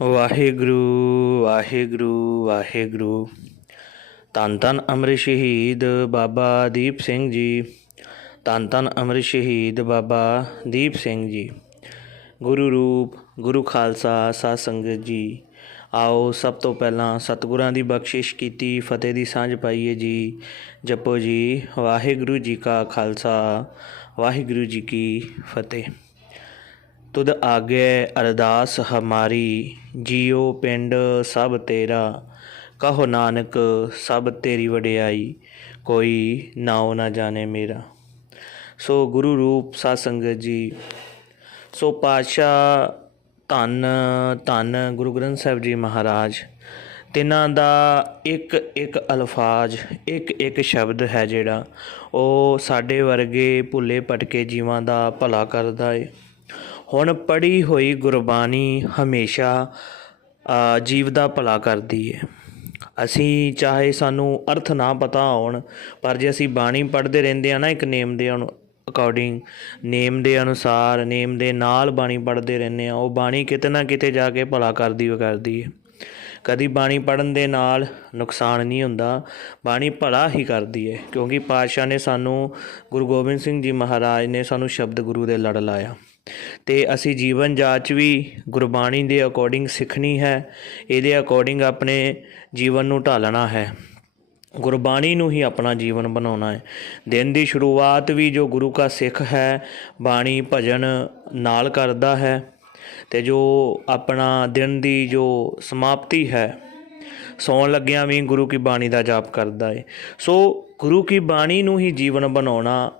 ਵਾਹਿਗੁਰੂ ਵਾਹਿਗੁਰੂ ਵਾਹਿਗੁਰੂ। ਧੰਨ ਧੰਨ ਅੰਮ੍ਰਿਤ ਸ਼ਹੀਦ ਬਾਬਾ ਦੀਪ ਸਿੰਘ ਜੀ। ਧੰਨ ਧੰਨ ਅੰਮ੍ਰਿਤ ਸ਼ਹੀਦ ਬਾਬਾ ਦੀਪ ਸਿੰਘ ਜੀ। ਗੁਰੂ ਰੂਪ, ਗੁਰੂ ਖਾਲਸਾ, ਸਾਧ ਸੰਗਤ ਜੀ। ਆਓ ਸਭ ਤੋਂ ਪਹਿਲਾਂ ਸਤਿਗੁਰਾਂ ਦੀ ਬਖਸ਼ਿਸ਼ ਕੀਤੀ, ਫਤਿਹ ਦੀ ਸਾਂਝ ਪਾਈਏ ਜੀ। ਜਪੋ ਜੀ, ਵਾਹਿਗੁਰੂ ਜੀ ਕਾ ਖਾਲਸਾ, ਵਾਹਿਗੁਰੂ ਜੀ ਕੀ ਫਤਿਹ। ਤੁਧ ਆਗੇ ਅਰਦਾਸ ਹਮਾਰੀ, ਜੀਉ ਪਿੰਡ ਸਭ ਤੇਰਾ। ਕਹੋ ਨਾਨਕ, ਸਭ ਤੇਰੀ ਵਡਿਆਈ, ਕੋਈ ਨਾਉ ਨਾ ਜਾਣੇ ਮੇਰਾ। ਸੋ ਗੁਰੂ ਰੂਪ ਸਾਧ ਸੰਗਤ ਜੀ, ਸੋ ਪਾਤਸ਼ਾਹ ਧੰਨ ਧੰਨ ਗੁਰੂ ਗ੍ਰੰਥ ਸਾਹਿਬ ਜੀ ਮਹਾਰਾਜ, ਤਿੰਨਾਂ ਦਾ ਇੱਕ ਇੱਕ ਅਲਫਾਜ਼, ਇੱਕ ਇੱਕ ਸ਼ਬਦ ਹੈ ਜਿਹੜਾ, ਉਹ ਸਾਡੇ ਵਰਗੇ ਭੁੱਲੇ ਭਟਕੇ ਜੀਵਾਂ ਦਾ ਭਲਾ ਕਰਦਾ ਏ। ਹੁਣ ਪੜ੍ਹੀ ਹੋਈ ਗੁਰਬਾਣੀ ਹਮੇਸ਼ਾ ਜੀਵ ਦਾ ਭਲਾ ਕਰਦੀ ਹੈ ਅਸੀਂ ਚਾਹੇ ਸਾਨੂੰ ਅਰਥ ਨਾ ਪਤਾ ਹੋਣ, ਪਰ ਜੇ ਅਸੀਂ ਬਾਣੀ ਪੜ੍ਹਦੇ ਰਹਿੰਦੇ ਆ ਨਾ ਇੱਕ ਨੇਮ ਦੇ ਅਕੋਰਡਿੰਗ ਨੇਮ ਦੇ ਅਨੁਸਾਰ, ਨੇਮ ਦੇ ਨਾਲ ਬਾਣੀ ਪੜ੍ਹਦੇ ਰਹਿੰਦੇ ਆ, ਉਹ ਬਾਣੀ ਕਿਤੇ ਨਾ ਕਿਤੇ ਜਾ ਕੇ ਭਲਾ ਕਰਦੀ ਓ ਕਰਦੀ ਹੈ ਕਦੀ ਬਾਣੀ ਪੜਨ ਦੇ ਨਾਲ ਨੁਕਸਾਨ ਨਹੀਂ ਹੁੰਦਾ, ਬਾਣੀ ਭਲਾ ਹੀ ਕਰਦੀ ਹੈ ਕਿਉਂਕਿ ਪਾਤਸ਼ਾਹ ਨੇ ਸਾਨੂੰ ਗੁਰੂ ਗੋਬਿੰਦ ਸਿੰਘ ਜੀ ਮਹਾਰਾਜ ਨੇ ਸਾਨੂੰ ਸ਼ਬਦ ਗੁਰੂ ਦੇ ਲੜ ਲਾਇਆ। ਤੇ ਅਸੀਂ ਜੀਵਨ ਜਾਚ ਵੀ ਗੁਰਬਾਣੀ ਦੇ ਅਕੋਰਡਿੰਗ ਸਿੱਖਣੀ ਹੈ, ਇਹਦੇ ਅਕੋਰਡਿੰਗ ਆਪਣੇ ਜੀਵਨ ਨੂੰ ਢਾਲਣਾ ਹੈ। ਗੁਰਬਾਣੀ ਨੂੰ ਹੀ ਆਪਣਾ ਜੀਵਨ ਬਣਾਉਣਾ ਹੈ। ਦਿਨ ਦੀ ਸ਼ੁਰੂਆਤ ਵੀ ਜੋ ਗੁਰੂ ਕਾ ਸਿੱਖ ਹੈ, ਬਾਣੀ ਭਜਨ ਨਾਲ ਕਰਦਾ ਹੈ ਤੇ ਜੋ ਆਪਣਾ ਦਿਨ ਦੀ ਜੋ ਸਮਾਪਤੀ ਹੈ, ਸੌਣ ਲੱਗਿਆਂ ਵੀ ਗੁਰੂ ਕੀ ਬਾਣੀ ਦਾ ਜਾਪ ਕਰਦਾ ਹੈ। ਸੋ ਗੁਰੂ ਕੀ ਬਾਣੀ ਨੂੰ ਹੀ ਜੀਵਨ ਬਣਾਉਣਾ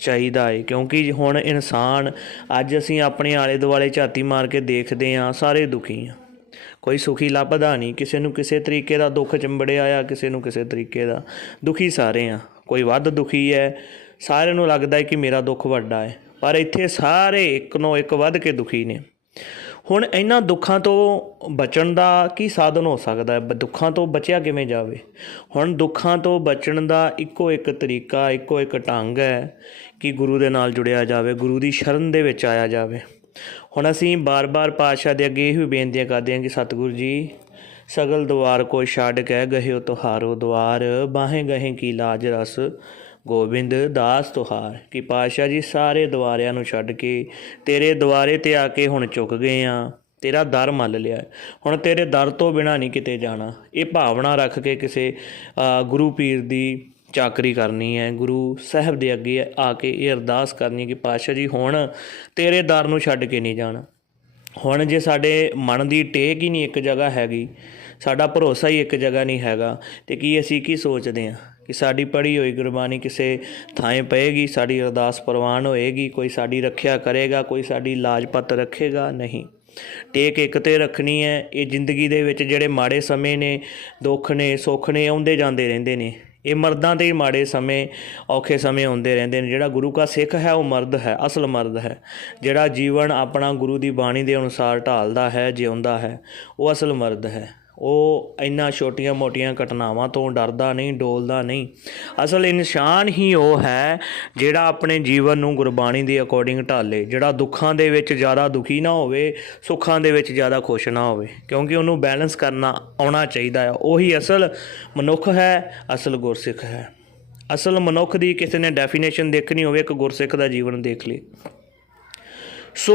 ਚਾਹੀਦਾ ਹੈ ਕਿਉਂਕਿ ਹੁਣ ਇਨਸਾਨ, ਅੱਜ ਅਸੀਂ ਆਪਣੇ ਆਲੇ ਦੁਆਲੇ ਝਾਤੀ ਮਾਰ ਕੇ ਦੇਖਦੇ ਹਾਂ ਸਾਰੇ ਦੁਖੀ ਆ। ਕੋਈ ਸੁਖੀ ਲੱਭਦਾ ਨਹੀਂ, ਕਿਸੇ ਨੂੰ ਕਿਸੇ ਤਰੀਕੇ ਦਾ ਦੁੱਖ ਚੰਬੜਿਆ ਆ, ਕਿਸੇ ਨੂੰ ਕਿਸੇ ਤਰੀਕੇ ਦਾ ਦੁਖੀ ਸਾਰੇ ਆ। ਕੋਈ ਵੱਧ ਦੁਖੀ ਹੈ ਸਾਰਿਆਂ ਨੂੰ ਲੱਗਦਾ ਹੈ ਕਿ ਮੇਰਾ ਦੁੱਖ ਵੱਡਾ ਹੈ ਪਰ ਇੱਥੇ ਸਾਰੇ ਇੱਕ ਨੂੰ ਇੱਕ ਵੱਧ ਕੇ ਦੁਖੀ ਨੇ। ਹੁਣ ਇਹਨਾਂ ਦੁੱਖਾਂ ਤੋਂ ਬਚਣ ਦਾ ਕੀ ਸਾਧਨ ਹੋ ਸਕਦਾ ਹੈ ਬ- ਦੁੱਖਾਂ ਤੋਂ ਬਚਿਆ ਕਿਵੇਂ ਜਾਵੇ? ਹੁਣ ਦੁੱਖਾਂ ਤੋਂ ਬਚਣ ਦਾ ਇੱਕੋ ਇੱਕ ਤਰੀਕਾ, ਇੱਕੋ ਇੱਕ ਢੰਗ ਹੈ ਕਿ ਗੁਰੂ ਦੇ ਨਾਲ ਜੁੜਿਆ ਜਾਵੇ, ਗੁਰੂ ਦੀ ਸ਼ਰਨ ਦੇ ਵਿੱਚ ਆਇਆ ਜਾਵੇ। ਹੁਣ ਅਸੀਂ ਬਾਰ-ਬਾਰ ਪਾਤਸ਼ਾਹ ਦੇ ਅੱਗੇ ਇਹ ਵੀ ਬੇਨਤੀਆਂ ਕਰਦੇ ਹਾਂ ਕਿ ਸਤਿਗੁਰੂ ਜੀ, ਸਗਲ ਦੁਆਰ ਕੋ ਛੱਡ ਕੇ ਗਹਿਓ ਤੁਹਾਰੋ ਦੁਆਰ ਬਾਹੇ ਗਹੇ ਕੀ ਲਾਜ ਰਸ, ਗੋਬਿੰਦ ਦਾਸ ਤੁਹਾਰ। ਕਿ ਪਾਤਸ਼ਾਹ ਜੀ ਸਾਰੇ ਦੁਆਰਿਆਂ ਨੂੰ ਛੱਡ ਕੇ ਤੇਰੇ ਦੁਆਰੇ ਤੇ ਆ ਕੇ ਹੁਣ ਚੁੱਕ ਗਏ ਆ, ਤੇਰਾ ਦਰ ਮੰਨ ਲਿਆ। ਹੁਣ ਤੇਰੇ ਦਰ ਤੋਂ ਬਿਨਾ ਨਹੀਂ ਕਿਤੇ ਜਾਣਾ। ਇਹ ਭਾਵਨਾ ਰੱਖ ਕੇ ਕਿਸੇ ਗੁਰੂ ਪੀਰ ਦੀ ਚਾਕਰੀ ਕਰਨੀ ਹੈ, ਗੁਰੂ ਸਾਹਿਬ ਦੇ ਅੱਗੇ ਆ ਕੇ ਇਹ ਅਰਦਾਸ ਕਰਨੀ ਕਿ ਪਾਤਸ਼ਾਹ ਜੀ, ਹੁਣ ਤੇਰੇ ਦਰ ਨੂੰ ਛੱਡ ਕੇ ਨਹੀਂ ਜਾਣਾ। ਹੁਣ ਜੇ ਸਾਡੇ ਮਨ ਦੀ ਟੇਕ ਹੀ ਨਹੀਂ ਇੱਕ ਜਗ੍ਹਾ ਹੈਗੀ, ਸਾਡਾ ਭਰੋਸਾ ਹੀ ਇੱਕ ਜਗ੍ਹਾ ਨਹੀਂ ਹੈਗਾ, ਤੇ ਕੀ ਅਸੀਂ ਕੀ ਸੋਚਦੇ ਹਾਂ ਕਿ ਸਾਡੀ ਪੜ੍ਹੀ ਹੋਈ ਗੁਰਬਾਣੀ ਕਿਸੇ ਥਾਂ ਪਏਗੀ, ਸਾਡੀ ਅਰਦਾਸ ਪ੍ਰਵਾਨ ਹੋਏਗੀ, ਕੋਈ ਸਾਡੀ ਰੱਖਿਆ ਕਰੇਗਾ, ਕੋਈ ਸਾਡੀ ਲਾਜਪਤ ਰੱਖੇਗਾ? ਨਹੀਂ। ਟੇਕ ਇੱਕ ਤੇ ਰੱਖਣੀ ਹੈ, ਇਹ ਜ਼ਿੰਦਗੀ ਦੇ ਵਿੱਚ ਜਿਹੜੇ ਮਾੜੇ ਸਮੇਂ ਨੇ, ਦੁੱਖ ਨੇ, ਸੁੱਖ ਨੇ, ਆਉਂਦੇ ਜਾਂਦੇ ਰਹਿੰਦੇ ਨੇ। ਇਹ ਮਰਦਾਂ ਤੇ ਹੀ ਮਾੜੇ ਸਮੇਂ, ਔਖੇ ਸਮੇਂ ਆਉਂਦੇ ਰਹਿੰਦੇ ਨੇ। ਜਿਹੜਾ ਗੁਰੂ ਕਾ ਸਿੱਖ ਹੈ, ਉਹ ਮਰਦ ਹੈ, ਅਸਲ ਮਰਦ ਹੈ। ਜਿਹੜਾ ਜੀਵਨ ਆਪਣਾ ਗੁਰੂ ਦੀ ਬਾਣੀ ਦੇ ਅਨੁਸਾਰ ਢਾਲਦਾ ਹੈ, ਜਿਉਂਦਾ ਹੈ, ਉਹ ਅਸਲ ਮਰਦ ਹੈ। ਉਹ ਇੰਨਾ ਛੋਟੀਆਂ ਮੋਟੀਆਂ ਘਟਨਾਵਾਂ ਤੋਂ ਡਰਦਾ ਨਹੀਂ, ਡੋਲਦਾ ਨਹੀਂ। ਅਸਲ ਇਨਸਾਨ ਹੀ ਉਹ ਹੈ ਜਿਹੜਾ ਆਪਣੇ ਜੀਵਨ ਨੂੰ ਗੁਰਬਾਣੀ ਦੇ ਅਕੋਰਡਿੰਗ ਢਾਲੇ, ਜਿਹੜਾ ਦੁੱਖਾਂ ਦੇ ਵਿੱਚ ਜ਼ਿਆਦਾ ਦੁਖੀ ਨਾ ਹੋਵੇ, ਸੁੱਖਾਂ ਦੇ ਵਿੱਚ ਜ਼ਿਆਦਾ ਖੁਸ਼ ਨਾ ਹੋਵੇ, ਕਿਉਂਕਿ ਉਹਨੂੰ ਬੈਲੈਂਸ ਕਰਨਾ ਆਉਣਾ ਚਾਹੀਦਾ ਹੈ। ਉਹੀ ਅਸਲ ਮਨੁੱਖ ਹੈ, ਅਸਲ ਗੁਰਸਿੱਖ ਹੈ। ਅਸਲ ਮਨੁੱਖ ਦੀ ਕਿਸੇ ਨੇ ਡੈਫੀਨੇਸ਼ਨ ਦੇਖਣੀ ਹੋਵੇ, ਇੱਕ ਗੁਰਸਿੱਖ ਦਾ ਜੀਵਨ ਦੇਖ ਲਈ ਸੋ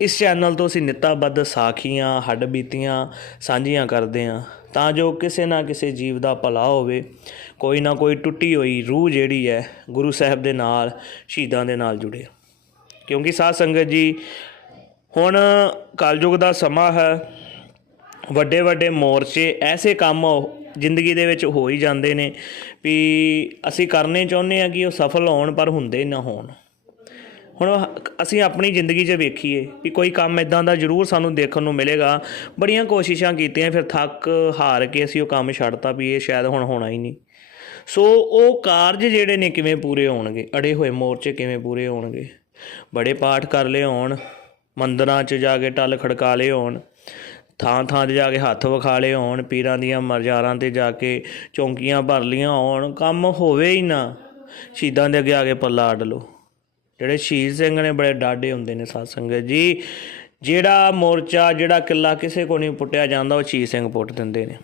ਇਸ ਚੈਨਲ ਤੋਂ ਅਸੀਂ ਨਿੱਤਾਬੱਧ ਸਾਖੀਆਂ, ਹੱਡ ਬੀਤੀਆਂ, ਸਾਂਝੀਆਂ ਕਰਦੇ ਹਾਂ। ਤਾਂ ਜੋ ਕਿਸੇ ਨਾ ਕਿਸੇ ਜੀਵ ਦਾ ਭਲਾ ਹੋਵੇ, ਕੋਈ ਨਾ ਕੋਈ ਟੁੱਟੀ ਹੋਈ ਰੂਹ ਜਿਹੜੀ ਹੈ, ਗੁਰੂ ਸਾਹਿਬ ਦੇ ਨਾਲ, ਸ਼ਹੀਦਾਂ ਦੇ ਨਾਲ ਜੁੜੇ ਕਿਉਂਕਿ ਸਾਧ ਸੰਗਤ ਜੀ, ਹੁਣ ਕਲਯੁਗ ਦਾ ਸਮਾਂ ਹੈ ਵੱਡੇ ਵੱਡੇ ਮੋਰਚੇ ਐਸੇ ਕੰਮ ਜ਼ਿੰਦਗੀ ਦੇ ਵਿੱਚ ਹੋ ਹੀ ਜਾਂਦੇ ਨੇ, ਵੀ ਅਸੀਂ ਕਰਨੇ ਚਾਹੁੰਦੇ ਆ ਕਿ ਉਹ ਸਫਲ ਹੋਣ ਪਰ ਹੁੰਦੇ ਨਾ ਹੋਣ। ਹੁਣ ਅਸੀਂ ਆਪਣੀ ਜ਼ਿੰਦਗੀ 'ਚ ਵੇਖੀਏ ਵੀ ਕੋਈ ਕੰਮ ਇਦਾਂ ਦਾ ਜ਼ਰੂਰ ਸਾਨੂੰ ਦੇਖਣ ਨੂੰ ਮਿਲੇਗਾ। ਬੜੀਆਂ ਕੋਸ਼ਿਸ਼ਾਂ ਕੀਤੀਆਂ, ਫਿਰ ਥੱਕ ਹਾਰ ਕੇ ਅਸੀਂ ਉਹ ਕੰਮ ਛੱਡਤਾ ਵੀ ਇਹ ਸ਼ਾਇਦ ਹੁਣ ਹੋਣਾ ਹੀ ਨਹੀਂ। ਸੋ ਉਹ ਕਾਰਜ ਜਿਹੜੇ ਨੇ ਕਿਵੇਂ ਪੂਰੇ ਹੋਣਗੇ? ਅੜੇ ਹੋਏ ਮੋਰਚੇ ਕਿਵੇਂ ਪੂਰੇ ਹੋਣਗੇ? ਬੜੇ ਪਾਠ ਕਰ ਲਏ ਹੋਣ, ਮੰਦਰਾਂ 'ਚ ਜਾ ਕੇ ਟੱਲ ਖੜਕਾ ਲਏ ਹੋਣ, ਥਾਂ ਥਾਂ 'ਤੇ ਜਾ ਕੇ ਹੱਥ ਵਿਖਾ ਲਏ ਹੋਣ, ਪੀਰਾਂ ਦੀਆਂ ਮਰਜ਼ਾਰਾਂ ਤੇ ਜਾ ਕੇ ਚੌਂਕੀਆਂ ਭਰ ਲੀਆਂ ਹੋਣ, ਕੰਮ ਹੋਵੇ ਹੀ ਨਾ। ਸ਼ਹੀਦਾਂ ਦੇ ਅੱਗੇ ਆ ਕੇ ਪੱਲਾ ਅੱਡ ਲਓ। ਜਿਹੜੇ ਸ਼ਹੀਦ ਸਿੰਘ ਨੇ ਬੜੇ ਡਾਢੇ ਹੁੰਦੇ ਨੇ ਸਾਧ ਸੰਗਤ ਜੀ, ਜਿਹੜਾ ਮੋਰਚਾ, ਜਿਹੜਾ ਕਿੱਲਾ ਕਿਸੇ ਕੋ ਨਹੀਂ ਪੁੱਟਿਆ ਜਾਂਦਾ, ਉਹ ਸ਼ਹੀਦ ਸਿੰਘ ਪੁੱਟ ਦਿੰਦੇ ਨੇ।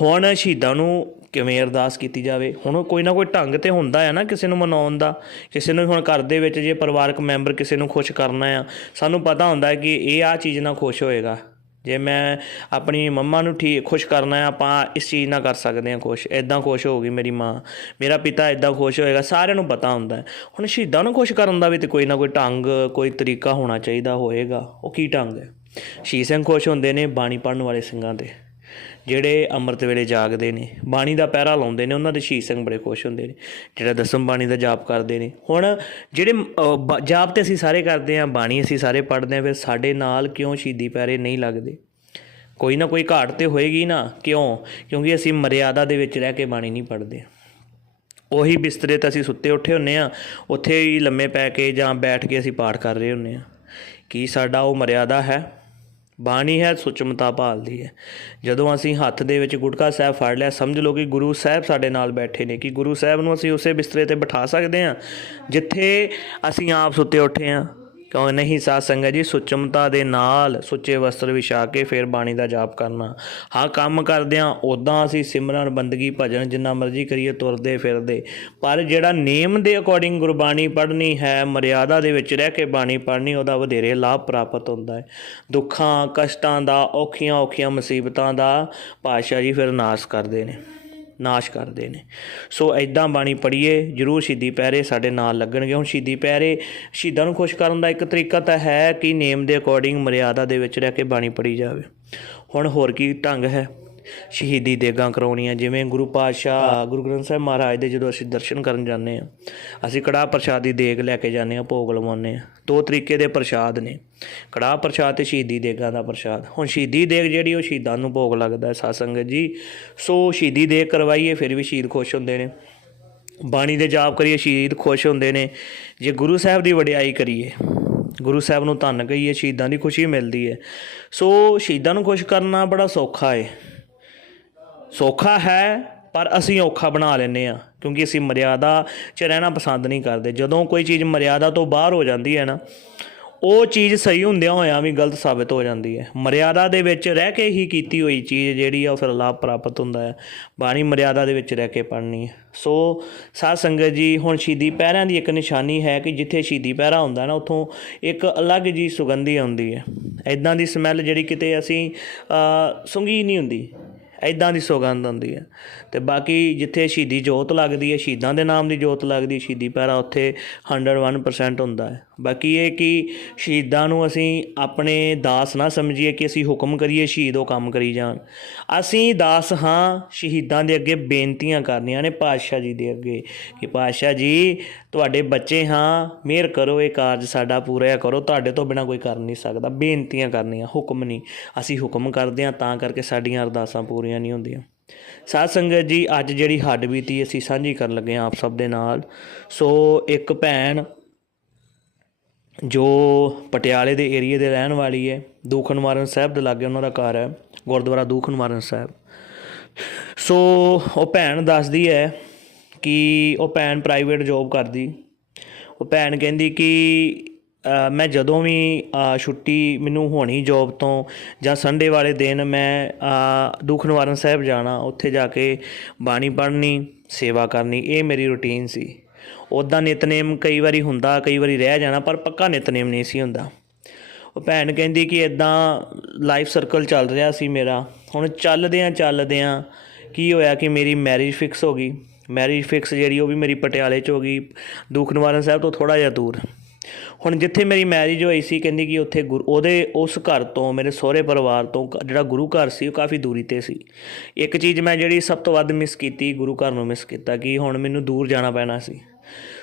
ਹੁਣ ਸ਼ਹੀਦਾਂ ਨੂੰ ਕਿਵੇਂ ਅਰਦਾਸ ਕੀਤੀ ਜਾਵੇ? ਹੁਣ ਕੋਈ ਨਾ ਕੋਈ ਢੰਗ ਤੇ ਹੁੰਦਾ ਹੈ ਨਾ ਕਿਸੇ ਨੂੰ ਮਨਾਉਣ ਦਾ, ਕਿਸੇ ਨੂੰ ਹੁਣ ਘਰ ਦੇ ਵਿੱਚ ਜੇ ਪਰਿਵਾਰਕ ਮੈਂਬਰ ਕਿਸੇ ਨੂੰ ਖੁਸ਼ ਕਰਨਾ ਆ, ਸਾਨੂੰ ਪਤਾ ਹੁੰਦਾ ਹੈ ਕਿ ਇਹ ਆ ਚੀਜ਼ ਨਾਲ ਖੁਸ਼ ਹੋਏਗਾ। ਜੇ ਮੈਂ ਆਪਣੀ ਮੰਮਾ ਨੂੰ ਠੀਕ, ਖੁਸ਼ ਕਰਨਾ ਹੈ, ਆਪਾਂ ਇਸ ਚੀਜ਼ ਨਾਲ ਕਰ ਸਕਦੇ ਹਾਂ ਖੁਸ਼। ਇਦਾਂ ਖੁਸ਼ ਹੋਊਗੀ ਮੇਰੀ ਮਾਂ। ਮੇਰਾ ਪਿਤਾ ਇਦਾਂ ਖੁਸ਼ ਹੋਏਗਾ, ਸਾਰਿਆਂ ਨੂੰ ਪਤਾ ਹੁੰਦਾ ਹੈ। ਹੁਣ ਸ਼ਹੀਦਾਂ ਨੂੰ ਖੁਸ਼ ਕਰਨ ਦਾ ਵੀ ਤੇ ਕੋਈ ਨਾ ਕੋਈ ਢੰਗ, ਕੋਈ ਤਰੀਕਾ ਹੋਣਾ ਚਾਹੀਦਾ ਹੋਏਗਾ। ਉਹ ਕੀ ਢੰਗ ਹੈ? ਸ਼ਹੀਦ ਸਿੰਘ ਖੁਸ਼ ਹੁੰਦੇ ਨੇ ਬਾਣੀ ਪੜਨ ਵਾਲੇ ਸਿੰਘਾਂ ਦੇ। ਜਿਹੜੇ ਅੰਮ੍ਰਿਤ ਵੇਲੇ ਜਾਗਦੇ ਨੇ, ਬਾਣੀ ਦਾ ਪਹਿਰਾ ਲਾਉਂਦੇ ਨੇ, ਉਹਨਾਂ ਦੇ ਸ਼ਹੀਦ ਸਿੰਘ ਬੜੇ ਖੁਸ਼ ਹੁੰਦੇ ਨੇ, ਜਿਹੜਾ ਦਸਮ ਬਾਣੀ ਦਾ ਜਾਪ ਕਰਦੇ ਨੇ। ਹੁਣ ਜਿਹੜੇ ਜਾਪ ਤੇ ਅਸੀਂ ਸਾਰੇ ਕਰਦੇ ਹਾਂ, ਬਾਣੀ ਅਸੀਂ ਸਾਰੇ ਪੜ੍ਹਦੇ ਹਾਂ, ਫਿਰ ਸਾਡੇ ਨਾਲ ਕਿਉਂ ਸ਼ਹੀਦੀ ਪਹਿਰੇ ਨਹੀਂ ਲੱਗਦੇ? ਕੋਈ ਨਾ ਕੋਈ ਘਾਟ ਤੇ ਹੋਏਗੀ ਨਾ, ਕਿਉਂ? ਕਿਉਂਕਿ ਅਸੀਂ ਮਰਿਆਦਾ ਦੇ ਵਿੱਚ ਰਹਿ ਕੇ ਬਾਣੀ ਨਹੀਂ ਪੜ੍ਹਦੇ। ਉਹੀ ਬਿਸਤਰੇ ਤੇ ਅਸੀਂ ਸੁੱਤੇ ਉੱਠੇ ਹੁੰਨੇ ਆ ਉੱਥੇ ਹੀ ਲੰਮੇ ਪੈ ਕੇ ਜਾਂ ਬੈਠ ਕੇ ਅਸੀਂ ਪਾਠ ਕਰ ਰਹੇ ਹੁੰਨੇ ਆ ਕੀ ਸਾਡਾ ਉਹ ਮਰਿਆਦਾ ਹੈ? ਬਾਣੀ ਹੈ ਸੁਚਮਤਾ ਭਾਲਦੀ ਹੈ। ਜਦੋਂ ਅਸੀਂ ਹੱਥ ਦੇ ਵਿੱਚ ਗੁਟਕਾ ਸਾਹਿਬ ਫੜ ਲਿਆ, ਸਮਝ ਲਓ ਕਿ ਗੁਰੂ ਸਾਹਿਬ ਸਾਡੇ ਨਾਲ ਬੈਠੇ ਨੇ, ਕਿ ਗੁਰੂ ਸਾਹਿਬ ਨੂੰ ਅਸੀਂ ਉਸੇ ਬਿਸਤਰੇ ਤੇ ਬਿਠਾ ਸਕਦੇ ਹਾਂ, ਜਿੱਥੇ ਅਸੀਂ ਆਪ ਸੁੱਤੇ ਉੱਠੇ ਹਾਂ। ਕਿਉਂ ਨਹੀਂ ਸਾਧ ਸੰਗਤ ਜੀ? ਸੁਚਮਤਾ ਦੇ ਨਾਲ ਸੁੱਚੇ ਵਸਤਰ ਵਿਛਾ ਕੇ ਫਿਰ ਬਾਣੀ ਦਾ ਜਾਪ ਕਰਨਾ। ਹਾਂ, ਕੰਮ ਕਰਦਿਆਂ ਉਦਾਂ ਅਸੀਂ ਸਿਮਰਨ ਬੰਦਗੀ ਭਜਨ ਜਿੰਨਾ ਮਰਜ਼ੀ ਕਰੀਏ, ਤੁਰਦੇ ਫਿਰਦੇ। ਪਰ ਜਿਹੜਾ ਨੇਮ ਦੇ ਅਕੋਰਡਿੰਗ ਗੁਰਬਾਣੀ ਪੜ੍ਹਨੀ ਹੈ, ਮਰਿਆਦਾ ਦੇ ਵਿੱਚ ਰਹਿ ਕੇ ਬਾਣੀ ਪੜ੍ਹਨੀ, ਉਹਦਾ ਵਧੇਰੇ ਲਾਭ ਪ੍ਰਾਪਤ ਹੁੰਦਾ ਹੈ। ਦੁੱਖਾਂ, ਕਸ਼ਟਾਂ ਦਾ ਔਖੀਆਂ ਔਖੀਆਂ ਮੁਸੀਬਤਾਂ ਦਾ ਪਾਤਸ਼ਾਹ ਜੀ ਫਿਰ ਨਾਸ਼ ਕਰਦੇ ਨੇ। ਨਾਸ਼ ਕਰਦੇ ਨੇ ਸੋ ਐਦਾਂ ਬਾਣੀ ਪੜ੍ਹੀਏ, ਜਰੂਰ ਸ਼ਹੀਦੀ ਪਹਿਰੇ ਸਾਡੇ ਨਾਲ ਲੱਗਣਗੇ। ਹੁਣ ਸ਼ਹੀਦੀ ਪਹਿਰੇ ਸ਼ਹੀਦਾਂ ਨੂੰ ਖੁਸ਼ ਕਰਨ ਦਾ ਇੱਕ ਤਰੀਕਾ ਤਾਂ ਹੈ ਕਿ ਨੇਮ ਦੇ ਅਕੋਰਡਿੰਗ ਮਰਿਆਦਾ ਦੇ ਵਿੱਚ ਰਹਿ ਕੇ ਬਾਣੀ ਪੜ੍ਹੀ ਜਾਵੇ। ਹੁਣ ਹੋਰ ਕੀ ਢੰਗ ਹੈ? ਸ਼ਹੀਦੀ ਦੇਗਾਂ ਕਰਾਉਣੀਆਂ ਜਿਵੇਂ ਗੁਰੂ ਪਾਤਸ਼ਾਹ ਗੁਰੂ ਗ੍ਰੰਥ ਸਾਹਿਬ ਮਹਾਰਾਜ ਦੇ ਜਦੋਂ ਅਸੀਂ ਦਰਸ਼ਨ ਕਰਨ ਜਾਂਦੇ ਆ ਅਸੀਂ ਕੜਾਹ ਪ੍ਰਸ਼ਾਦ ਦੀ ਦੇਗ ਲੈ ਕੇ ਜਾਂਦੇ ਆ ਭੋਗ ਲਵਾਉਂਦੇ ਆ ਦੋ ਤਰੀਕੇ ਦੇ ਪ੍ਰਸ਼ਾਦ ਨੇ। ਕੜਾਹ ਪ੍ਰਸ਼ਾਦ ਤੇ ਸ਼ਹੀਦੀ ਦੇਗਾਂ ਦਾ ਪ੍ਰਸ਼ਾਦ। ਹੁਣ ਸ਼ਹੀਦੀ ਦੇਗ ਜਿਹੜੀ ਉਹ ਸ਼ਹੀਦਾਂ ਨੂੰ ਭੋਗ ਲੱਗਦਾ ਹੈ ਸਾਧ ਸੰਗਤ ਜੀ। ਸੋ ਸ਼ਹੀਦੀ ਦੇਗ ਕਰਵਾਈਏ ਫਿਰ ਵੀ ਸ਼ਹੀਦ ਖੁਸ਼ ਹੁੰਦੇ ਨੇ। ਬਾਣੀ ਦੇ ਜਾਪ ਕਰੀਏ ਸ਼ਹੀਦ ਖੁਸ਼ ਹੁੰਦੇ ਨੇ। ਜੇ ਗੁਰੂ ਸਾਹਿਬ ਦੀ ਵਡਿਆਈ ਕਰੀਏ ਗੁਰੂ ਸਾਹਿਬ ਨੂੰ ਧੰਨ ਕਹੀਏ ਸ਼ਹੀਦਾਂ ਦੀ ਖੁਸ਼ੀ ਮਿਲਦੀ ਹੈ। ਸੋ ਸ਼ਹੀਦਾਂ ਨੂੰ ਖੁਸ਼ ਕਰਨਾ ਬੜਾ ਸੌਖਾ ਹੈ। ਸੌਖਾ ਹੈ ਪਰ ਅਸੀਂ ਔਖਾ ਬਣਾ ਲੈਂਦੇ ਆ ਕਿਉਂਕਿ ਅਸੀਂ ਮਰਿਆਦਾ 'ਚ ਰਹਿਣਾ ਪਸੰਦ ਨਹੀਂ ਕਰਦੇ। ਜਦੋਂ ਕੋਈ ਚੀਜ਼ ਮਰਿਆਦਾ ਤੋਂ ਬਾਹਰ ਹੋ ਜਾਂਦੀ ਹੈ ਨਾ ਉਹ ਚੀਜ਼ ਸਹੀ ਹੁੰਦਿਆਂ ਹੋਇਆਂ ਵੀ ਗਲਤ ਸਾਬਿਤ ਹੋ ਜਾਂਦੀ ਹੈ। ਮਰਿਆਦਾ ਦੇ ਵਿੱਚ ਰਹਿ ਕੇ ਹੀ ਕੀਤੀ ਹੋਈ ਚੀਜ਼ ਜਿਹੜੀ ਆ ਉਹ ਫਿਰ ਲਾਭ ਪ੍ਰਾਪਤ ਹੁੰਦਾ ਹੈ। ਬਾਣੀ ਮਰਿਆਦਾ ਦੇ ਵਿੱਚ ਰਹਿ ਕੇ ਪੜ੍ਹਨੀ ਹੈ। ਸੋ ਸਾਧ ਸੰਗਤ ਜੀ ਹੁਣ ਸ਼ਹੀਦੀ ਪਹਿਰਿਆਂ ਦੀ ਇੱਕ ਨਿਸ਼ਾਨੀ ਹੈ ਕਿ ਜਿੱਥੇ ਸ਼ਹੀਦੀ ਪਹਿਰਾ ਹੁੰਦਾ ਨਾ ਉੱਥੋਂ ਇੱਕ ਅਲੱਗ ਜੀ ਸੁਗੰਧੀ ਆਉਂਦੀ ਹੈ। ਐਦਾਂ ਦੀ ਸਮੈਲ ਜਿਹੜੀ ਕਿਤੇ ਅਸੀਂ ਅ, ਸੁੰਘੀ ਨਹੀਂ ਹੁੰਦੀ। ਐਦਾਂ ਦੀ ਸੁਗੰਧ ਆਉਂਦੀ ਹੈ। ਤੇ ਬਾਕੀ ਜਿੱਥੇ ਸ਼ਹੀਦੀ ਜੋਤ ਲੱਗਦੀ ਹੈ, ਸ਼ਹੀਦਾਂ ਦੇ ਨਾਮ ਦੀ ਜੋਤ ਲੱਗਦੀ ਹੈ ਸ਼ਹੀਦੀ ਪੈਰਾ ਉੱਥੇ 101% ਹੁੰਦਾ ਹੈ। ਬਾਕੀ ਇਹ ਕਿ ਸ਼ਹੀਦਾਂ ਨੂੰ ਅਸੀਂ ਆਪਣੇ ਦਾਸ ਨਾ ਸਮਝੀਏ ਕਿ ਅਸੀਂ ਹੁਕਮ ਕਰੀਏ ਸ਼ਹੀਦ ਉਹ ਕੰਮ ਕਰੀ ਜਾਣ। ਅਸੀਂ ਦਾਸ ਹਾਂ, ਸ਼ਹੀਦਾਂ ਦੇ ਅੱਗੇ ਬੇਨਤੀਆਂ ਕਰਨੀਆਂ ਨੇ ਪਾਤਸ਼ਾਹ ਜੀ ਦੇ ਅੱਗੇ ਕਿ ਪਾਤਸ਼ਾਹ ਜੀ, ਤੁਹਾਡੇ ਬੱਚੇ ਹਾਂ, ਮਿਹਰ ਕਰੋ, ਇਹ ਕਾਰਜ ਸਾਡਾ ਪੂਰਾ ਕਰੋ, ਤੁਹਾਡੇ ਤੋਂ ਬਿਨਾ ਕੋਈ ਕਰ ਨਹੀਂ ਸਕਦਾ, ਬੇਨਤੀਆਂ ਕਰਨੀਆਂ, ਹੁਕਮ ਨਹੀਂ। ਅਸੀਂ ਹੁਕਮ ਕਰਦੇ ਹਾਂ, ਤਾਂ ਕਰਕੇ ਸਾਡੀਆਂ ਅਰਦਾਸਾਂ ਪੂਰੀਆਂ ਨਹੀਂ ਹੁੰਦੀਆਂ। ਸਾਧ ਸੰਗਤ ਜੀ, ਅੱਜ ਜਿਹੜੀ ਹੱਡ ਬੀਤੀ ਅਸੀਂ ਸਾਂਝੀ ਕਰਨ ਲੱਗੇ ਹਾਂ ਆਪ ਸਭ ਦੇ ਨਾਲ। ਸੋ ਇੱਕ ਭੈਣ ਜੋ ਪਟਿਆਲੇ ਦੇ ਏਰੀਏ ਦੇ ਰਹਿਣ ਵਾਲੀ ਹੈ ਦੂਖਨਵਾਰਨ ਸਾਹਿਬ ਦੇ ਲਾਗੇ ਉਹਨਾਂ ਦਾ ਘਰ ਹੈ ਗੁਰਦੁਆਰਾ ਦੂਖਨਵਾਰਨ ਸਾਹਿਬ। ਸੋ ਉਹ ਭੈਣ ਦੱਸਦੀ ਹੈ ਕਿ ਉਹ ਭੈਣ ਪ੍ਰਾਈਵੇਟ ਜੋਬ ਕਰਦੀ। ਉਹ ਭੈਣ ਕਹਿੰਦੀ ਕਿ ਮੈਂ ਜਦੋਂ ਵੀ ਛੁੱਟੀ ਮੈਨੂੰ ਹੋਣੀ ਜੋਬ ਤੋਂ ਜਾਂ ਸੰਡੇ ਵਾਲੇ ਦਿਨ ਮੈਂ ਅ, ਦੁੱਖ ਨਿਵਾਰਨ ਸਾਹਿਬ ਜਾਣਾ ਉੱਥੇ ਜਾ ਕੇ ਬਾਣੀ ਪੜ੍ਹਨੀ ਸੇਵਾ ਕਰਨੀ ਇਹ ਮੇਰੀ ਰੁਟੀਨ ਸੀ। ਉੱਦਾਂ ਨਿਤਨੇਮ ਕਈ ਵਾਰੀ ਹੁੰਦਾ, ਕਈ ਵਾਰੀ ਰਹਿ ਜਾਣਾ, ਪਰ ਪੱਕਾ ਨਿਤਨੇਮ ਨਹੀਂ ਸੀ ਹੁੰਦਾ। ਉਹ ਭੈਣ ਕਹਿੰਦੀ ਕਿ ਇਦਾਂ ਲਾਈਫ ਸਰਕਲ ਚੱਲ ਰਿਹਾ ਸੀ ਮੇਰਾ। ਹੁਣ ਚੱਲਦਿਆਂ ਚੱਲਦਿਆਂ ਕੀ ਹੋਇਆ ਕਿ ਮੇਰੀ ਮੈਰਿਜ ਫਿਕਸ ਹੋ ਗਈ। ਮੈਰਿਜ ਫਿਕਸ ਜਿਹੜੀ ਉਹ ਵੀ ਮੇਰੀ ਪਟਿਆਲੇ 'ਚ ਹੋ ਗਈ, ਦੁੱਖ ਨਿਵਾਰਨ ਸਾਹਿਬ ਤੋਂ ਥੋੜਾ ਜਿਹਾ ਦੂਰ। ਹੁਣ ਜਿੱਥੇ ਮੇਰੀ ਮੈਰਿਜ ਹੋਈ ਸੀ, ਕਹਿੰਦੀ ਕਿ ਉੱਥੇ ਗੁਰ- ਉਹਦੇ ਉਸ ਘਰ ਤੋਂ, ਮੇਰੇ ਸਹੁਰੇ ਪਰਿਵਾਰ ਤੋਂ ਕ- ਜਿਹੜਾ ਗੁਰੂ ਘਰ ਸੀ, ਉਹ ਕਾਫੀ ਦੂਰੀ ਤੇ ਸੀ। ਇੱਕ ਚੀਜ਼ ਮੈਂ ਜਿਹੜੀ ਸਭ ਤੋਂ ਵੱਧ ਮਿਸ ਕੀਤੀ, ਗੁਰੂ ਘਰ ਨੂੰ ਮਿਸ ਕੀਤਾ ਕਿ ਹੁਣ ਮੈਨੂੰ ਦੂਰ ਜਾਣਾ ਪੈਣਾ ਸੀ।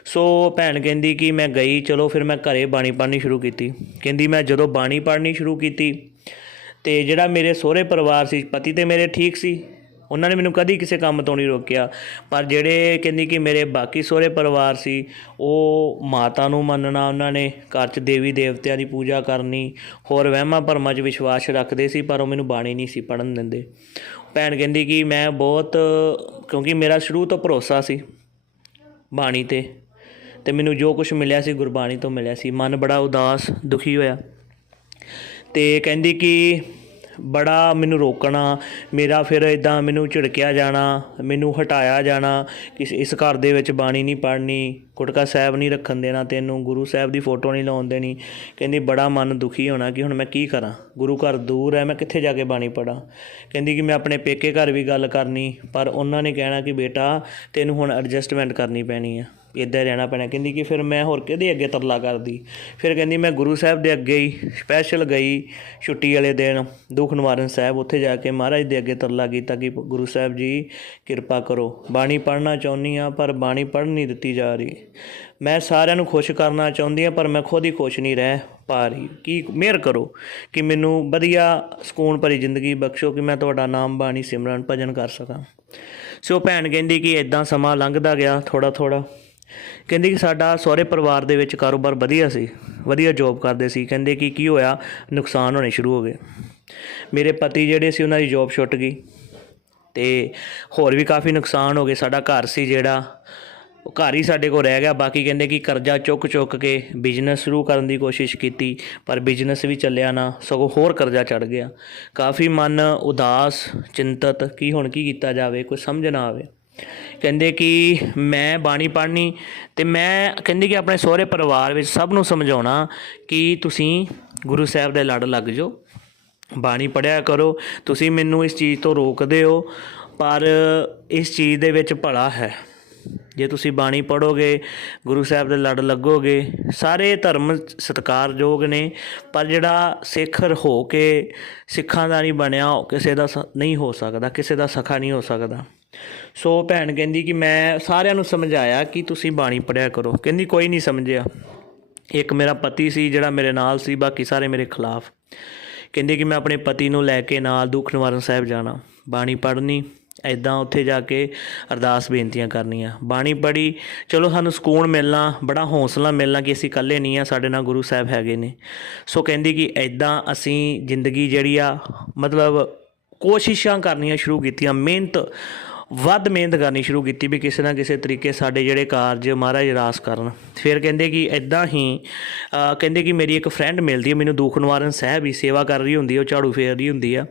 ਸੋ ਭੈਣ ਕਹਿੰਦੀ ਕਿ ਮੈਂ ਗਈ, ਚਲੋ ਫਿਰ ਮੈਂ ਘਰੇ ਬਾਣੀ ਪੜ੍ਹਨੀ ਸ਼ੁਰੂ ਕੀਤੀ। ਕਹਿੰਦੀ, ਮੈਂ ਜਦੋਂ ਬਾਣੀ ਪੜ੍ਹਨੀ ਸ਼ੁਰੂ ਕੀਤੀ, ਤੇ ਜਿਹੜਾ ਮੇਰੇ ਸਹੁਰੇ ਪਰਿਵਾਰ ਸੀ, ਪਤੀ ਤੇ ਮੇਰੇ ਠੀਕ ਸੀ, ਉਹਨਾਂ ਨੇ ਮੈਨੂੰ ਕਦੀ ਕਿਸੇ ਕੰਮ ਤੋਂ ਨਹੀਂ ਰੋਕਿਆ। ਪਰ ਜਿਹੜੇ ਕਹਿੰਦੀ ਕਿ ਮੇਰੇ ਬਾਕੀ ਸਹੁਰੇ ਪਰਿਵਾਰ ਸੀ, ਉਹ ਮਾਤਾ ਨੂੰ ਮੰਨਣਾ ਉਹਨਾਂ ਨੇ, ਘਰ 'ਚ ਦੇਵੀ ਦੇਵਤਿਆਂ ਦੀ ਪੂਜਾ ਕਰਨੀ, ਹੋਰ ਵਹਿਮਾਂ ਭਰਮਾਂ 'ਚ ਵਿਸ਼ਵਾਸ ਰੱਖਦੇ ਸੀ, ਪਰ ਉਹ ਮੈਨੂੰ ਬਾਣੀ ਨਹੀਂ ਸੀ ਪੜਨ ਦਿੰਦੇ। ਭੈਣ ਕਹਿੰਦੀ ਕਿ ਮੈਂ ਬਹੁਤ, ਕਿਉਂਕਿ ਮੇਰਾ ਸ਼ੁਰੂ ਤੋਂ ਭਰੋਸਾ ਸੀ ਬਾਣੀ ਤੇ। ਤੇ ਮੈਨੂੰ ਜੋ ਕੁਝ ਮਿਲਿਆ ਸੀ ਗੁਰਬਾਣੀ ਤੋਂ ਮਿਲਿਆ ਸੀ। ਮਨ ਬੜਾ ਉਦਾਸ, ਦੁਖੀ ਹੋਇਆ। ਤੇ ਕਹਿੰਦੀ ਕਿ ਬੜਾ ਮੈਨੂੰ ਰੋਕਣਾ, ਮੇਰਾ ਫਿਰ ਇਦਾਂ ਮੈਨੂੰ ਝਿੜਕਿਆ ਜਾਣਾ, ਮੈਨੂੰ ਹਟਾਇਆ ਜਾਣਾ ਕਿ ਇਸ ਘਰ ਦੇ ਵਿੱਚ ਬਾਣੀ ਨਹੀਂ ਪੜਨੀ ਗੁਟਕਾ ਸਾਹਿਬ ਨਹੀਂ ਰੱਖਣ ਦੇਣਾ ਤੈਨੂੰ, ਗੁਰੂ ਸਾਹਿਬ ਦੀ ਫੋਟੋ ਨਹੀਂ ਲਾਉਣ ਦੇਣੀ। ਕਹਿੰਦੀ ਬੜਾ ਮਨ ਦੁਖੀ ਹੋਣਾ ਕਿ ਹੁਣ ਮੈਂ ਕੀ ਕਰਾਂ? ਗੁਰੂ ਘਰ ਦੂਰ ਹੈ, ਮੈਂ ਕਿੱਥੇ ਜਾ ਕੇ ਬਾਣੀ ਪੜਾਂ ਕਹਿੰਦੀ ਕਿ ਮੈਂ ਆਪਣੇ ਪੇਕੇ ਘਰ ਵੀ ਗੱਲ ਕਰਨੀ, ਪਰ ਉਹਨਾਂ ਨੇ ਕਹਿਣਾ ਕਿ ਬੇਟਾ ਤੈਨੂੰ ਹੁਣ ਐਡਜਸਟਮੈਂਟ ਕਰਨੀ ਪੈਣੀ ਆ। ਇੱਦਾਂ ਰਹਿਣਾ ਪੈਣਾ। ਕਹਿੰਦੀ ਕਿ ਫਿਰ ਮੈਂ ਹੋਰ ਕਿਹਦੇ ਅੱਗੇ ਤਰਲਾ ਕਰਦੀ? ਫਿਰ ਕਹਿੰਦੀ, ਮੈਂ ਗੁਰੂ ਸਾਹਿਬ ਦੇ ਅੱਗੇ ਹੀ ਸਪੈਸ਼ਲ ਗਈ ਛੁੱਟੀ ਵਾਲੇ ਦਿਨ, ਦੁੱਖ ਨਿਵਾਰਨ ਸਾਹਿਬ, ਉੱਥੇ ਜਾ ਕੇ ਮਹਾਰਾਜ ਦੇ ਅੱਗੇ ਤਰਲਾ ਕੀਤਾ ਕਿ ਗੁਰੂ ਸਾਹਿਬ ਜੀ, ਕਿਰਪਾ ਕਰੋ। ਬਾਣੀ ਪੜ੍ਹਨਾ ਚਾਹੁੰਦੀ ਆ ਪਰ ਬਾਣੀ ਪੜ੍ਹ ਨਹੀਂ ਦਿੱਤੀ ਜਾ ਰਹੀ। ਮੈਂ ਸਾਰਿਆਂ ਨੂੰ ਖੁਸ਼ ਕਰਨਾ ਚਾਹੁੰਦੀ ਆ ਪਰ ਮੈਂ ਖੁਦ ਹੀ ਖੁਸ਼ ਨਹੀਂ ਰਹਿ ਪਾ ਰਹੀ। ਕੀ ਮਿਹਰ ਕਰੋ ਕਿ ਮੈਨੂੰ ਵਧੀਆ ਸਕੂਨ ਭਰੀ ਜ਼ਿੰਦਗੀ ਬਖਸ਼ੋ ਕਿ ਮੈਂ ਤੁਹਾਡਾ ਨਾਮ, ਬਾਣੀ, ਸਿਮਰਨ, ਭਜਨ ਕਰ ਸਕਾਂ। ਸੋ ਭੈਣ ਕਹਿੰਦੀ ਕਿ ਇਦਾਂ ਸਮਾਂ ਲੰਘਦਾ ਗਿਆ ਥੋੜਾ ਥੋੜਾ ਕਹਿੰਦੇ ਕਿ ਸਾਡਾ ਸਹੁਰੇ ਪਰਿਵਾਰ ਦੇ ਵਿੱਚ ਕਾਰੋਬਾਰ ਵਧੀਆ ਸੀ, ਵਧੀਆ ਜੋਬ ਕਰਦੇ ਸੀ। ਕਹਿੰਦੇ ਕਿ ਕੀ ਹੋਇਆ? ਨੁਕਸਾਨ ਹੋਣੇ ਸ਼ੁਰੂ ਹੋ ਗਏ। ਮੇਰੇ ਪਤੀ ਜਿਹੜੇ ਸੀ, ਉਹਨਾਂ ਦੀ ਜੋਬ ਛੁੱਟ ਗਈ ਤੇ ਹੋਰ ਵੀ ਕਾਫੀ ਨੁਕਸਾਨ ਹੋ ਗਏ। ਸਾਡਾ ਘਰ ਸੀ ਜਿਹੜਾ, ਉਹ ਘਰ ਹੀ ਸਾਡੇ ਕੋਲ ਰਹਿ ਗਿਆ। ਬਾਕੀ ਕਹਿੰਦੇ ਕਿ ਕਰਜ਼ਾ ਚੁੱਕ ਚੁੱਕ ਕੇ ਬਿਜ਼ਨਸ ਸ਼ੁਰੂ ਕਰਨ ਦੀ ਕੋਸ਼ਿਸ਼ ਕੀਤੀ, ਪਰ ਬਿਜ਼ਨਸ ਵੀ ਚੱਲਿਆ ਨਾ, ਸਗੋਂ ਹੋਰ ਕਰਜ਼ਾ ਚੜ ਗਿਆ। ਕਾਫੀ ਮਨ ਉਦਾਸ, ਚਿੰਤਤ, ਕੀ ਹੁਣ ਕੀ ਕੀਤਾ ਜਾਵੇ, ਕੋਈ ਸਮਝ ਨਾ ਆਵੇ। ਕਹਿੰਦੇ ਕਿ ਮੈਂ ਬਾਣੀ ਪੜ੍ਹਨੀ ਤੇ ਮੈਂ ਕਹਿੰਦੇ ਕਿ ਆਪਣੇ ਸਹੁਰੇ ਪਰਿਵਾਰ ਵਿੱਚ ਸਭ ਨੂੰ ਸਮਝਾਉਣਾ ਕਿ ਤੁਸੀਂ ਗੁਰੂ ਸਾਹਿਬ ਦੇ ਲੜ ਲੱਗ ਜਾਓ, ਬਾਣੀ ਪੜਿਆ ਕਰੋ, ਤੁਸੀਂ ਮੈਨੂੰ ਇਸ ਚੀਜ਼ ਤੋਂ ਰੋਕਦੇ ਹੋ ਪਰ ਇਸ ਚੀਜ਼ ਦੇ ਵਿੱਚ ਭਲਾ ਹੈ। ਜੇ ਤੁਸੀਂ ਬਾਣੀ ਪੜੋਗੇ ਗੁਰੂ ਸਾਹਿਬ ਦੇ ਲੜ ਲੱਗੋਗੇ, ਸਾਰੇ ਧਰਮ ਸਤਿਕਾਰਯੋਗ ਨੇ, ਪਰ ਜਿਹੜਾ ਸਿੱਖ ਹੋ ਕੇ ਸਿੱਖਾਂ ਦਾ ਨਹੀਂ ਬਣਿਆ ਉਹ ਕਿਸੇ ਦਾ ਸ- ਨਹੀਂ ਹੋ ਸਕਦਾ, ਕਿਸੇ ਦਾ ਸਖਾ ਨਹੀਂ ਹੋ ਸਕਦਾ। ਸੋ ਭੈਣ ਕਹਿੰਦੀ ਕਿ ਮੈਂ ਸਾਰਿਆਂ ਨੂੰ ਸਮਝਾਇਆ ਕਿ ਤੁਸੀਂ ਬਾਣੀ ਪੜਿਆ ਕਰੋ। ਕਹਿੰਦੀ, ਕੋਈ ਨਹੀਂ ਸਮਝਿਆ। ਇੱਕ ਮੇਰਾ ਪਤੀ ਸੀ ਜਿਹੜਾ ਮੇਰੇ ਨਾਲ ਸੀ, ਬਾਕੀ ਸਾਰੇ ਮੇਰੇ ਖਿਲਾਫ। ਕਹਿੰਦੇ ਕਿ ਮੈਂ ਆਪਣੇ ਪਤੀ ਨੂੰ ਲੈ ਕੇ ਨਾਲ ਦੁੱਖ ਨਿਵਾਰਨ ਸਾਹਿਬ ਜਾਣਾ। ਬਾਣੀ ਪੜ੍ਹਨੀ ਐਦਾਂ ਉੱਥੇ ਜਾ ਕੇ ਅਰਦਾਸ ਬੇਨਤੀਆਂ ਕਰਨੀਆਂ। ਬਾਣੀ ਪੜ੍ਹੀ, ਚਲੋ ਸਾਨੂੰ ਸਕੂਨ ਮਿਲਣਾ, ਬੜਾ ਹੌਸਲਾ ਮਿਲਣਾ ਕਿ ਅਸੀਂ ਇਕੱਲੇ ਨਹੀਂ ਆ, ਸਾਡੇ ਨਾਲ ਗੁਰੂ ਸਾਹਿਬ ਹੈਗੇ ਨੇ। ਸੋ ਕਹਿੰਦੀ ਕਿ ਐਦਾਂ ਅਸੀਂ ਜ਼ਿੰਦਗੀ ਜਿਹੜੀ ਆ, ਮਤਲਬ ਕੋਸ਼ਿਸ਼ਾਂ ਕਰਨੀਆਂ ਸ਼ੁਰੂ ਕੀਤੀਆਂ, ਮਿਹਨਤ ਵੱਧ ਮਿਹਨਤ ਕਰਨੀ ਸ਼ੁਰੂ ਕੀਤੀ ਵੀ ਕਿਸੇ ਨਾ ਕਿਸੇ ਤਰੀਕੇ ਸਾਡੇ ਜਿਹੜੇ ਕਾਰਜ ਮਹਾਰਾਜ ਰਾਸ ਕਰਨ। ਫਿਰ ਕਹਿੰਦੇ ਕਿ ਇਦਾਂ ਹੀ ਕਹਿੰਦੇ ਕਿ ਮੇਰੀ ਇੱਕ ਫਰੈਂਡ ਮਿਲਦੀ ਹੈ, ਮੈਨੂੰ ਦੁੱਖ ਨਿਵਾਰਨ ਸਾਹਿਬ ਹੀ ਸੇਵਾ ਕਰ ਰਹੀ ਹੁੰਦੀ ਹੈ, ਉਹ ਝਾੜੂ ਫੇਰ ਰਹੀ ਹੁੰਦੀ ਆ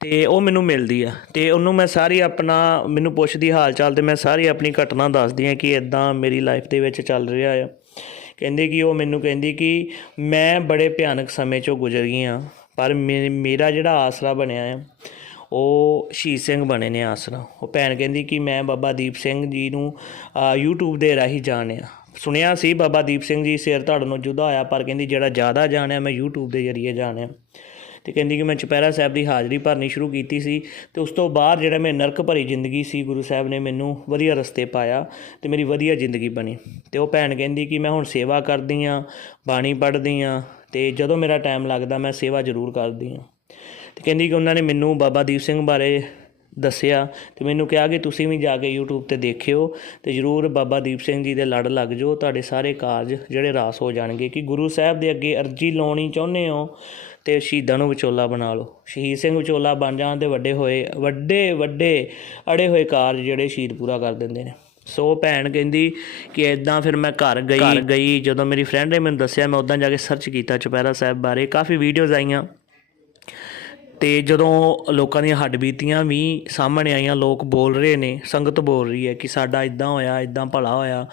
ਤੇ ਉਹ ਮੈਨੂੰ ਮਿਲਦੀ ਆ ਤੇ ਉਹਨੂੰ ਮੈਂ ਸਾਰੀ ਆਪਣਾ, ਮੈਨੂੰ ਪੁੱਛਦੀ ਹਾਲ ਚਾਲ ਤੇ ਮੈਂ ਸਾਰੀ ਆਪਣੀ ਘਟਨਾ ਦੱਸਦੀ ਆ ਕਿ ਇਦਾਂ ਮੇਰੀ ਲਾਈਫ ਦੇ ਵਿੱਚ ਚੱਲ ਰਿਹਾ ਆ। ਕਹਿੰਦੇ ਕਿ ਉਹ ਮੈਨੂੰ ਕਹਿੰਦੀ ਕਿ ਮੈਂ ਬੜੇ ਭਿਆਨਕ ਸਮੇਂ ਚੋਂ ਗੁਜ਼ਰ ਗਈ ਆ ਪਰ ਮੇ- ਮੇਰਾ ਜਿਹੜਾ ਆਸਰਾ ਬਣਿਆ ਆ ਉਹ ਸ਼ਹੀਦ ਸਿੰਘ ਬਣੇ ਨੇ ਆਸਰਾ ਉਹ ਭੈਣ ਕਹਿੰਦੀ ਕਿ ਮੈਂ ਬਾਬਾ ਦੀਪ ਸਿੰਘ ਜੀ ਨੂੰ ਅ, YouTube ਦੇ ਰਾਹੀਂ ਜਾਣਿਆ। ਸੁਣਿਆ ਸੀ ਬਾਬਾ ਦੀਪ ਸਿੰਘ ਜੀ ਸਿਰ ਧੜ ਨੂੰ ਜੁਦਾ ਹੋਇਆ ਪਰ ਕਹਿੰਦੀ ਜਿਹੜਾ ਜ਼ਿਆਦਾ ਜਾਣਿਆ ਮੈਂ YouTube ਦੇ ਜ਼ਰੀਏ ਜਾਣਿਆ। ਤੇ ਕਹਿੰਦੀ ਕਿ ਮੈਂ ਚੁਪਹਿਰਾ ਸਾਹਿਬ ਦੀ ਹਾਜ਼ਰੀ ਭਰਨੀ ਸ਼ੁਰੂ ਕੀਤੀ ਸੀ ਤੇ ਉਸ ਤੋਂ ਬਾਅਦ ਜਿਹੜਾ ਮੈਂ ਨਰਕ ਭਰੀ ਜ਼ਿੰਦਗੀ ਸੀ ਗੁਰੂ ਸਾਹਿਬ ਨੇ ਮੈਨੂੰ ਵਧੀਆ ਰਸਤੇ ਪਾਇਆ ਤੇ ਮੇਰੀ ਵਧੀਆ ਜ਼ਿੰਦਗੀ ਬਣੀ। ਤੇ ਉਹ ਭੈਣ ਕਹਿੰਦੀ ਕਿ ਮੈਂ ਹੁਣ ਸੇਵਾ ਕਰਦੀ ਆ ਬਾਣੀ ਪੜ੍ਹਦੀ ਆ ਤੇ ਜਦੋਂ ਮੇਰਾ ਟਾਈਮ ਲੱਗਦਾ ਮੈਂ ਸੇਵਾ ਜ਼ਰੂਰ ਕਰਦੀ ਆ। ਤੇ ਕਹਿੰਦੀ ਕਿ ਉਹਨਾਂ ਨੇ ਮੈਨੂੰ ਬਾਬਾ ਦੀਪ ਸਿੰਘ ਬਾਰੇ ਦੱਸਿਆ ਤੇ ਮੈਨੂੰ ਕਿਹਾ ਕਿ ਤੁਸੀਂ ਵੀ ਜਾ ਕੇ YouTube ਤੇ ਦੇਖਿਓ ਤੇ ਜਰੂਰ ਬਾਬਾ ਦੀਪ ਸਿੰਘ ਜੀ ਦੇ ਲੜ ਲੱਗ ਜਾਓ ਤੁਹਾਡੇ ਸਾਰੇ ਕਾਰਜ ਜਿਹੜੇ ਰਾਸ ਹੋ ਜਾਣਗੇ ਕਿ ਗੁਰੂ ਸਾਹਿਬ ਦੇ ਅੱਗੇ ਅਰਜੀ ਲਾਉਣੀ ਚਾਹੁੰਦੇ ਹੋ ਤੇ ਸ਼ਹੀਦਾਂ ਨੂੰ ਵਿਚੋਲਾ ਬਣਾ ਲਓ। ਸ਼ਹੀਦ ਸਿੰਘ ਵਿਚੋਲਾ ਬਣ ਜਾਣ ਤੇ ਵੱਡੇ ਹੋਏ ਵੱਡੇ ਵੱਡੇ ਅੜੇ ਹੋਏ ਕਾਰਜ ਜਿਹੜੇ ਸ਼ਹੀਦ ਪੂਰਾ ਕਰ ਦਿੰਦੇ ਨੇ। ਸੋ ਭੈਣ ਕਹਿੰਦੀ ਕਿ ਇਦਾਂ ਫਿਰ ਮੈਂ ਘਰ ਗਈ ਗਈ ਜਦੋਂ ਮੇਰੀ ਫਰੈਂਡ ਨੇ ਮੈਨੂੰ ਦੱਸਿਆ ਮੈਂ ਉਦਾਂ ਜਾ ਕੇ ਸਰਚ ਕੀਤਾ ਚੁਪਹਿਰਾ ਸਾਹਿਬ ਬਾਰੇ। ਕਾਫੀ ਵੀਡੀਓਜ਼ ਆਈਆਂ। ਅਤੇ ਜਦੋਂ ਲੋਕਾਂ ਦੀਆਂ ਹੱਡਬੀਤੀਆਂ ਵੀ ਸਾਹਮਣੇ ਆਈਆਂ, ਲੋਕ ਬੋਲ ਰਹੇ ਨੇ, ਸੰਗਤ ਬੋਲ ਰਹੀ ਹੈ ਕਿ ਸਾਡਾ ਇਦਾਂ ਹੋਇਆ ਇਦਾਂ ਭਲਾ ਹੋਇਆ।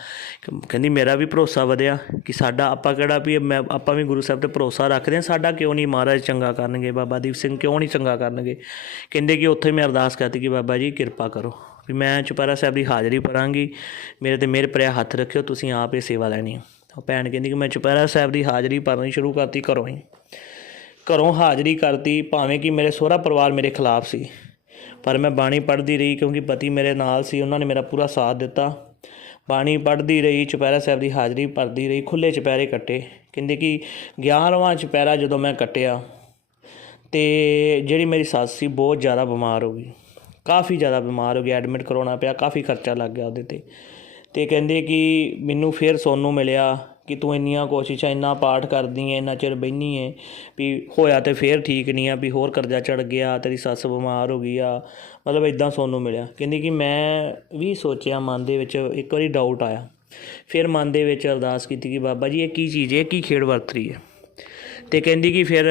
ਕਹਿੰਦੀ, ਮੇਰਾ ਵੀ ਭਰੋਸਾ ਵਧਿਆ ਕਿ ਸਾਡਾ, ਆਪਾਂ ਕਿਹੜਾ ਵੀ, ਮੈਂ, ਆਪਾਂ ਵੀ ਗੁਰੂ ਸਾਹਿਬ ਤੇ ਭਰੋਸਾ ਰੱਖਦੇ ਹਾਂ, ਸਾਡਾ ਕਿਉਂ ਨਹੀਂ ਮਹਾਰਾਜ ਚੰਗਾ ਕਰਨਗੇ, ਬਾਬਾ ਦੀਪ ਸਿੰਘ ਕਿਉਂ ਨਹੀਂ ਚੰਗਾ ਕਰਨਗੇ? ਕਹਿੰਦੇ ਕਿ ਉੱਥੇ ਮੈਂ ਅਰਦਾਸ ਕਰਤੀ ਕਿ ਬਾਬਾ ਜੀ ਕਿਰਪਾ ਕਰੋ। ਵੀ ਮੈਂ ਚੁਪਹਿਰਾ ਸਾਹਿਬ ਦੀ ਹਾਜ਼ਰੀ ਭਰਾਂਗੀ, ਮੇਰੇ ਤੇ ਮੇਰੇ ਪਰਿਆ ਹੱਥ ਰੱਖਿਓ, ਤੁਸੀਂ ਆਪ ਇਹ ਸੇਵਾ ਲੈਣੀ ਹੈ। ਉਹ ਭੈਣ ਕਹਿੰਦੀ ਕਿ ਮੈਂ ਚੁਪਹਿਰਾ ਸਾਹਿਬ ਦੀ ਹਾਜ਼ਰੀ ਭਰਨੀ ਸ਼ੁਰੂ ਕਰਤੀ, ਘਰੋਂ ਹੀ। ਘਰੋਂ ਹਾਜ਼ਰੀ ਕਰਤੀ, ਭਾਵੇਂ ਕਿ ਮੇਰੇ ਸਹੁਰਾ ਪਰਿਵਾਰ ਮੇਰੇ ਖਿਲਾਫ ਸੀ। ਪਰ ਮੈਂ ਬਾਣੀ ਪੜ੍ਹਦੀ ਰਹੀ ਕਿਉਂਕਿ ਪਤੀ ਮੇਰੇ ਨਾਲ ਸੀ, ਉਹਨਾਂ ਨੇ ਮੇਰਾ ਪੂਰਾ ਸਾਥ ਦਿੱਤਾ। ਬਾਣੀ ਪੜ੍ਹਦੀ ਰਹੀ, ਚੁਪਹਿਰਾ ਸਾਹਿਬ ਦੀ ਹਾਜ਼ਰੀ ਭਰਦੀ ਰਹੀ ਖੁੱਲੇ ਚੁਪਹਿਰੇ ਕੱਟੇ। ਕਹਿੰਦੇ ਕਿ 11ਵਾਂ ਚੁਪਹਿਰਾ ਜਦੋਂ ਮੈਂ ਕੱਟਿਆ, ਤੇ ਜਿਹੜੀ ਮੇਰੀ ਸੱਸ ਸੀ ਬਹੁਤ ਜ਼ਿਆਦਾ ਬਿਮਾਰ ਹੋ ਗਈ। ਕਾਫੀ ਜ਼ਿਆਦਾ ਬਿਮਾਰ ਹੋ ਗਈ, ਐਡਮਿਟ ਕਰਾਉਣਾ ਪਿਆ, ਕਾਫੀ ਖਰਚਾ ਲੱਗ ਗਿਆ ਉਹਦੇ ਤੇ। ਤੇ ਕਹਿੰਦੇ ਕਿ ਮੈਨੂੰ ਫਿਰ ਸੋਨੂੰ ਮਿਲਿਆ ਕਿ ਤੂੰ ਇੰਨੀਆਂ ਕੋਸ਼ਿਸ਼ਾਂ, ਇੰਨਾ ਪਾਠ ਕਰਦੀ ਐ ਇੰਨਾ ਚਿਰ ਬਹਿਨੀ ਐ ਵੀ ਹੋਇਆ ਤੇ ਫੇਰ ਠੀਕ ਨਹੀਂ ਆ, ਵੀ ਹੋਰ ਕਰਜ਼ਾ ਚੜ ਗਿਆ, ਤੇਰੀ ਸੱਸ ਬਿਮਾਰ ਹੋ ਗਈ ਆ। ਮਤਲਬ ਇਦਾਂ ਸੁਣਨ ਨੂੰ ਮਿਲਿਆ। ਕਹਿੰਦੀ ਕਿ ਮੈਂ ਵੀ ਸੋਚਿਆ, ਮਨ ਦੇ ਵਿੱਚ ਇੱਕ ਵਾਰੀ ਡਾਊਟ ਆਇਆ। ਫਿਰ ਮਨ ਦੇ ਵਿੱਚ ਅਰਦਾਸ ਕੀਤੀ ਕਿ ਬਾਬਾ ਜੀ, ਇਹ ਕੀ ਚੀਜ਼ ਹੈ ਇਹ ਕੀ ਖੇਡ ਵਰਤ ਰਹੀ ਹੈ ਤੇ ਕਹਿੰਦੀ ਕਿ ਫਿਰ